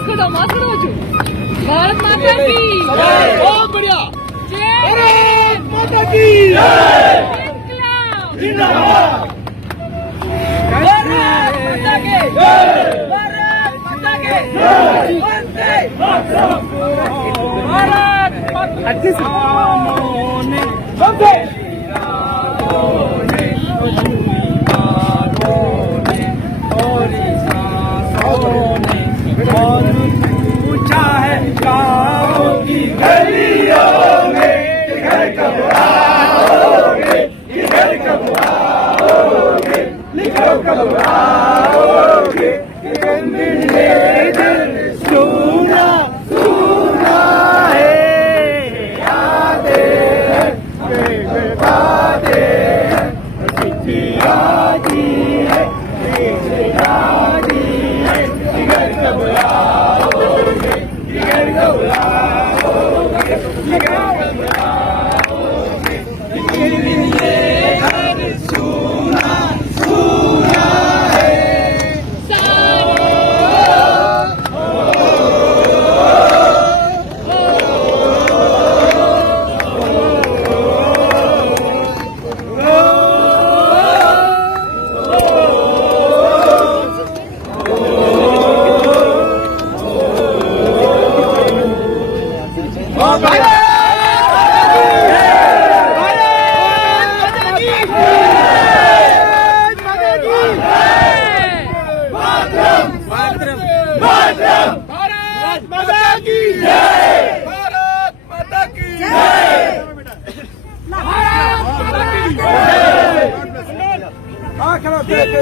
Mask हटाओ भारत माता की बहुत बढ़िया। भारत माता की जिंदाबाद। भारत माता की भारत माता की वंदे मातरम। भारत माता की वंदे पूछा है गाँव की गलियों में घर कब आओगे, घर कब आओगे, लिखो कब आओगे, मिलने दिल सुना सुना है, यादें हैं बातें हैं, चिट्ठी आती है, घर कब आओगे, घर कब आओगे, घर कब आओगे, ये घर सुना सुना है भारत माता की जय। भारत माता की जय। भारत माता की जय।